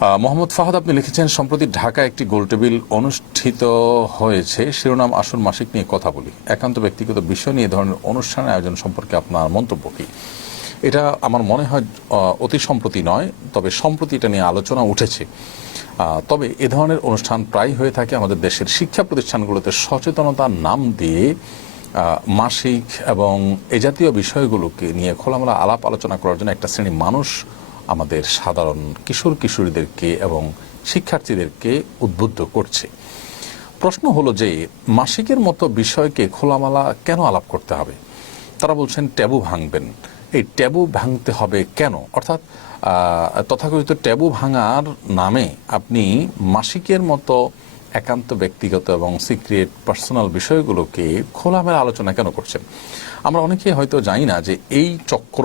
মোহাম্মদ ফাহাদ, আপনি লিখেছেন, সম্প্রতি ঢাকা একটি গোলটেবিল অনুষ্ঠিত হয়েছে। শিরোনাম আসন মাসিক নিয়ে কথা বলি। একান্ত ব্যক্তিগত বিষয় নিয়ে ধরনের অনুষ্ঠান আয়োজন সম্পর্কে আপনার মন্তব্য কি? এটা আমার মনে হয় অতি সম্প্রতি নয়, তবে সম্প্রতি এটা নিয়ে আলোচনা উঠেছে। তবে এ ধরনের অনুষ্ঠান প্রায় হয়ে থাকে আমাদের দেশের শিক্ষা প্রতিষ্ঠানগুলোতে। সচেতনতার নাম দিয়ে মাসিক এবং এ জাতীয় বিষয়গুলোকে নিয়ে খোলামেলা আলাপ আলোচনা করার জন্য একটা শ্রেণি মানুষ আমাদের সাধারণ কিশোর কিশোরীদেরকে এবং শিক্ষার্থীদেরকে উদ্বুদ্ধ করছে। প্রশ্ন হলো যে, মাসিকের মতো বিষয়কে খোলামেলা কেন আলাপ করতে হবে? তারা বলছেন, ট্যাবু ভাঙবেন। এই ট্যাবু ভাঙতে হবে কেন? অর্থাৎ তথাকথিত ট্যাবু ভাঙার নামে আপনি মাসিকের মতো একান্ত ব্যক্তিগত এবং সিক্রেট পার্সোনাল বিষয়গুলোকে খোলামেলা আলোচনা কেন করছেন? আমরা অনেকেই হয়তো জানি না যে এই চক্র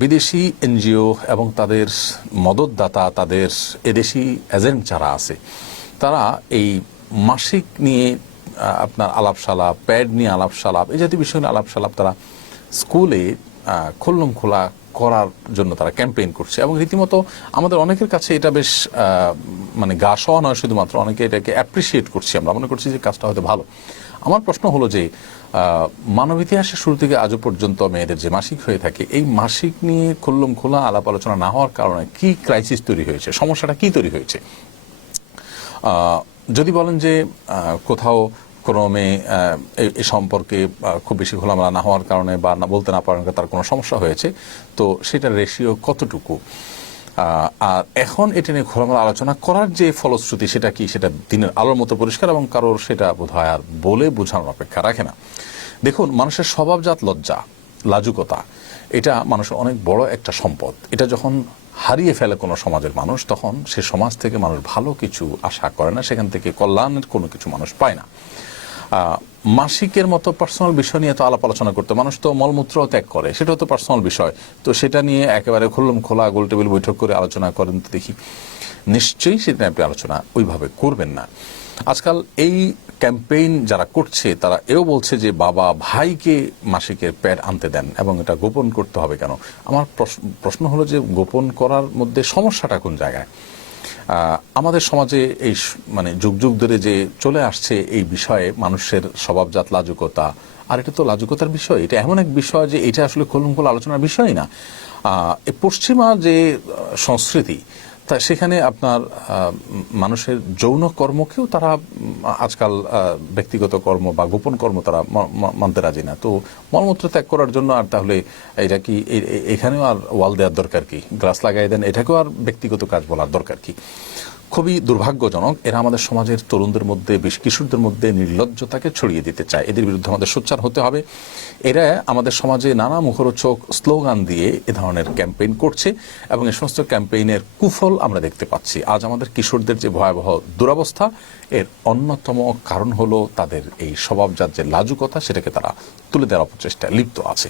বিদেশি এনজিও এবং তাদের মদতদাতা, তাদের এদেশি এজেন্ট যারা আছে, তারা এই মাসিক নিয়ে আপনার আলাপসালাপ প্যাড নিয়ে আলাপসালাপ এই জাতীয় বিষয় নিয়ে আলাপসালাপ তারা স্কুলে খুল্লম খোলা করার জন্য তারা ক্যাম্পেইন করছে এবং রীতিমতো আমাদের অনেকের কাছে এটা বেশ মানে গা সওয়া নয় শুধুমাত্র, অনেকে এটাকে অ্যাপ্রিসিয়েট করছি আমরা। মনে করছি যে কাজটা হয়তো ভালো। আমার প্রশ্ন হলো যে মানব ইতিহাসের শুরু থেকে আজও পর্যন্ত মেয়েদের যে মাসিক হয়ে থাকে, এই মাসিক নিয়ে খুল্লম খোলা, আলাপ আলোচনা না হওয়ার কারণে কি ক্রাইসিস তৈরি হয়েছে? সমস্যাটা কি তৈরি হয়েছে? যদি বলেন যে কোথাও কোনো মেয়ে এ- সম্পর্কে খুব বেশি খোলামেলা না হওয়ার কারণে বা না, বলতে না পারার তার কোনো সমস্যা হয়েছে। তো সেটার রেশিও কতটুকু? আর এখন এটা নিয়ে খোলামেলা আলোচনা করার যে ফলশ্রুতি সেটা কি? সেটা দিনের আলোর মতো পরিষ্কার এবং কারোর সেটা বোধ হয় আর বলে বোঝানোর অপেক্ষা রাখে না। দেখুন, মানুষের স্বভাবজাত লজ্জা, লাজুকতা, এটা মানুষের অনেক বড় একটা সম্পদ। এটা যখন হারিয়ে ফেলে কোনো সমাজের মানুষ, তখন সে সমাজ থেকে মানুষ ভালো কিছু আশা করে না। সেখান থেকে কল্যাণের কোনো কিছু মানুষ পায় না। মাসিকের মতো পার্সোনাল বিষয় নিয়ে তো আলাপ আলোচনা করতে। মানুষ তো মলমূত্র ত্যাগ করে, সেটাও তো পার্সোনাল বিষয়। তো সেটা নিয়ে একেবারে খুললাম খোলা গোল টেবিল বৈঠক করে আলোচনা করেন তো দেখি। নিশ্চয়ই সেটা আপনি আলোচনা ওইভাবে করবেন না। আজকাল এই ক্যাম্পেইন যারা করছে, তারা এও বলছে যে, বাবা, ভাইকে মাসিকের প্যাড আনতে দেন এবং এটা গোপন করতে হবে কেন? আমার প্রশ্ন- হলো যে, গোপন করার মধ্যে সমস্যাটা কোন জায়গায়? আমাদের সমাজে এই মানে যুগ যুগ ধরে যে চলে আসছে এই বিষয়ে মানুষের স্বভাবজাত লাজুকতা, আর এটা তো লাজুকতার বিষয়, এটা এমন এক বিষয় যে এটা আসলে খোলমখোল আলোচনার বিষয় না। পশ্চিমা যে সংস্কৃতি তা সেখানে আপনার মানুষের যৌন কর্মকেও তারা আজকাল ব্যক্তিগত কর্ম বা গোপন কর্ম তারা মানতে রাজি না। তো মলমূত্র ত্যাগ করার জন্য আর তাহলে এটা কি এখানেও আর ওয়াল দেওয়ার দরকার কি? গ্লাস লাগাই দেন, এটাকেও আর ব্যক্তিগত কাজ বলার দরকার কি? খুবই দুর্ভাগ্যজনক, এরা আমাদের সমাজের তরুণদের মধ্যে, বেশ কিশোরদের মধ্যে নির্লজ্জতাকে ছড়িয়ে দিতে চায়। এদের বিরুদ্ধে আমাদের সোচ্চার হতে হবে। এরা আমাদের সমাজে নানা মুখরোচক স্লোগান দিয়ে এ ধরনের ক্যাম্পেইন করছে এবং এ সমস্ত ক্যাম্পেইনের কুফল আমরা দেখতে পাচ্ছি। আজ আমাদের কিশোরদের যে ভয়াবহ দুরবস্থা, এর অন্যতম কারণ হলো তাদের এই স্বভাবজাত যে লাজুকতা, সেটাকে তারা তুলে দেওয়ার অপচেষ্টায় লিপ্ত আছে।